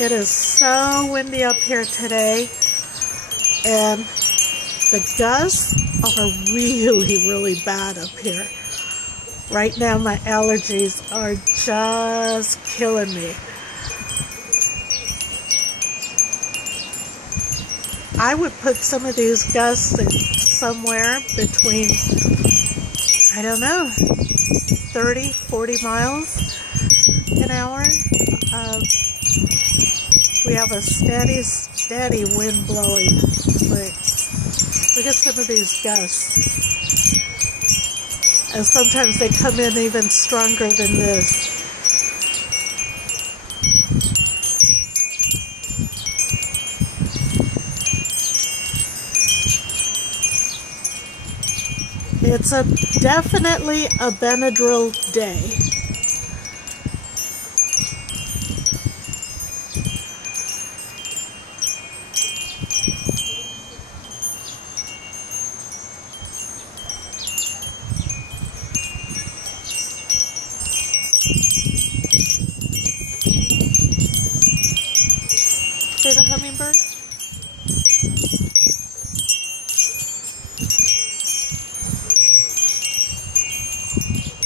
It is so windy up here today, and the gusts are really, really bad up here. Right now my allergies are just killing me. I would put some of these gusts in somewhere between, I don't know, 30, 40 miles an hour. We have a steady wind blowing, but look at some of these gusts. And sometimes they come in even stronger than this. It's definitely a Benadryl day. See the hummingbird?